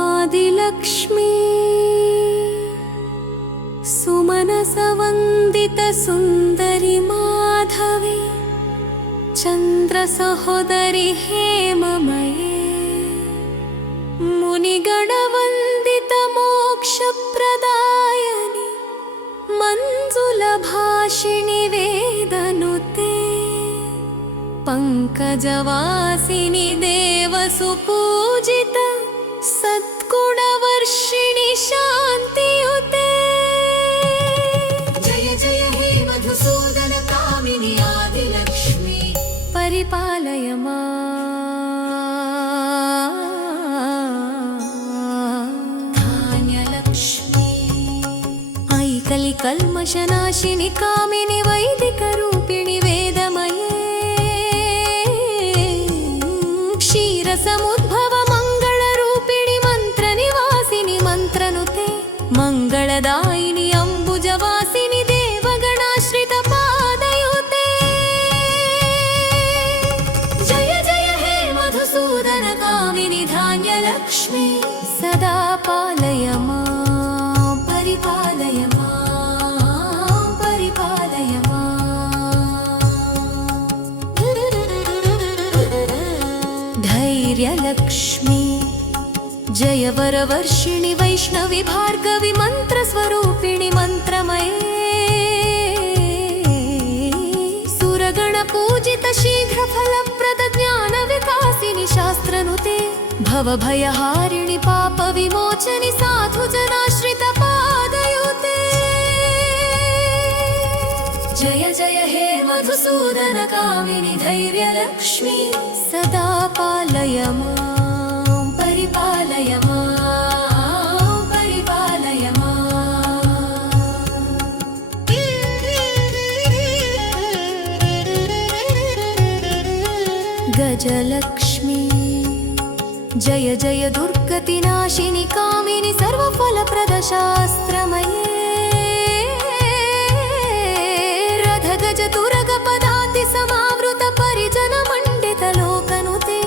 आदिलक्ष्मी सुमनसवन्दित सुन्दरि माधवी चन्द्रसहोदरि हेममये मुनिगणवन्दित मोक्षप्रदायनि मञ्जुलभाषिणि वेदनुते पङ्कजवासिनि देवसुपूजित सद्गुणवर्षिणि शान्तियुते जय जय हे मधुसूदन कामिनि आदिलक्ष्मी परिपालय धान्यलक्ष्मी ऐकलिकल्मषनाशिनि कामिनि वैदिकरूपिणि वेदमये क्षीरसमुद्भव मङ्गलरूपिणि मन्त्रनिवासिनि मन्त्रनुते मङ्गलदायिनि अम्बुजवासिनि देवगणाश्रित पादयुते जय जय हे मधुसूदन कामिनि धान्यलक्ष्मी सदा पालय मां परिपालय परिपालय धैर्यलक्ष्मी जय वरवर्षिणि वैष्णवि भार्गवि मन्त्रस्वरूपिणि मन्त्रमये सुरगणपूजित शीघ्रफलप्रद ज्ञानविकासिनि शास्त्रनुते भवभयहारिणि पापविमोचनि साधुजनाश्रित पादयुते जय जय हे मधुसूदन कामिनि धैर्यलक्ष्मी सदा पालय मां परिपालय परिपालय गजलक्ष्मी जय जय दुर्गतिनाशिनि कामिनि सर्वफलप्रदशास्त्रमये रथगजतुरगपदाति समावृत परिजनमण्डित लोकनुते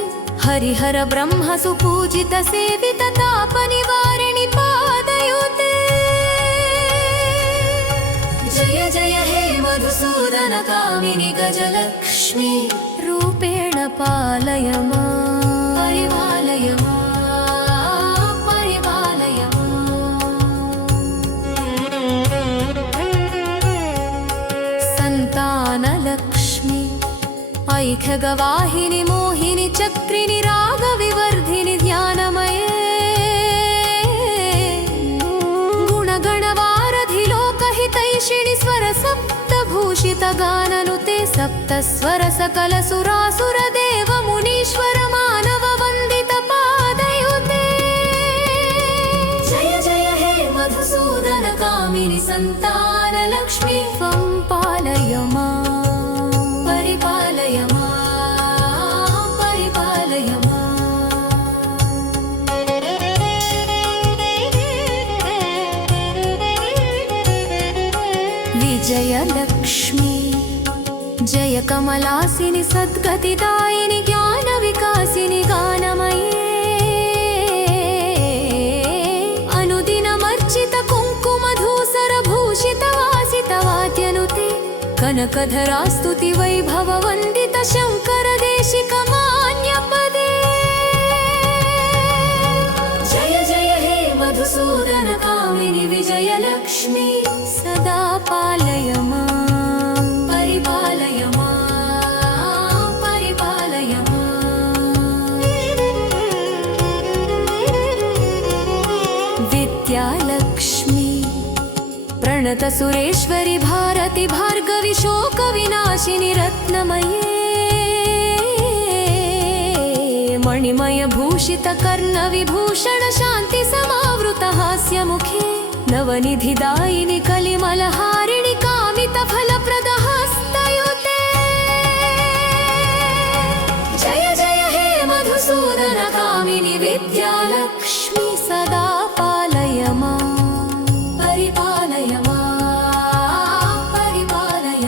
हरिहर ब्रह्म सुपूजित सेवित तापनिवारिणि पादयुते जय जय हे मधुसूदन कामिनि गजलक्ष्मी रूपेण पालय मां परिपालय परिपालय सन्तानलक्ष्मी ऐक्यगवाहिनि मोहिनि चक्रिणि रागविवर्धिनि ध्यानमये गुणगणवारधि लोकहितैषिणि स्वरसप्तभूषित गाननुते सप्तस्वर सकल सुरासुर देव मुनीश्वर मानव वन्दित पादयुते जय जय हे मधुसूदन कामिनि सन्तानलक्ष्मी त्वं पालय मां परिपालय परिपालय विजयलक्ष्मी जय कमलासिनि सद्गतिदायिनि ज्ञानविकासिनि गानमये अनुदिनमर्चित कुङ्कुमधूसर भूषित वासित वाद्यनुते कनकधरास्तुति वैभव वन्दित शङ्कर देशिक मान्यपदे जय जय हे मधुसूदन कामिनि विजयलक्ष्मी सदा पालय मां परिपालय परिपालय विद्यालक्ष्मी प्रणत सुरेश्वरि भारति भार्गवि शोकविनाशिनि रत्नमये मणिमय भूषित कर्णविभूषण शान्ति समावृत हास्यमुखे नवनिधिदायिनि कलिमलहारिणि कामित फलप्रद हस्तयुते जय जय हे मधुसूदन कामिनि विद्यालक्ष्मी सदा पालय मां परिपालय परिपालय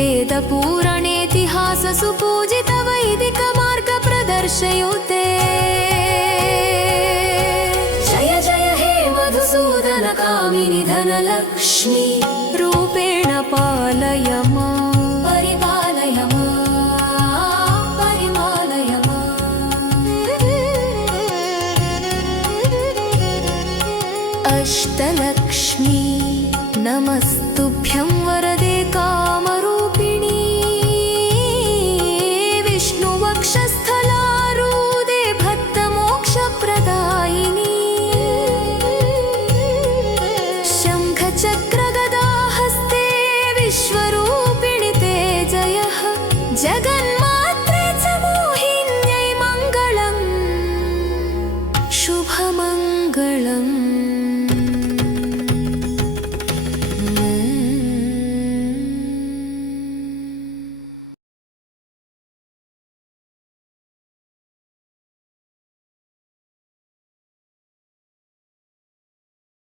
वेदपुराणेतिहास सुपूजित वैदिक मार्ग प्रदर्शयुते जय जय हे मधुसूदन कामिनि धनलक्ष्मी रूपेण पालय माम् परिपालय माम् परिपालय माम् अष्टलक्ष्मी नमस्तुभ्यं वरदे कामरूपिणी विष्णुवक्षस्थलारूढे भक्तमोक्षप्रदायिनी शङ्खचक्रगदाहस्ते विश्वरूपिणि ते जयः जगन्माता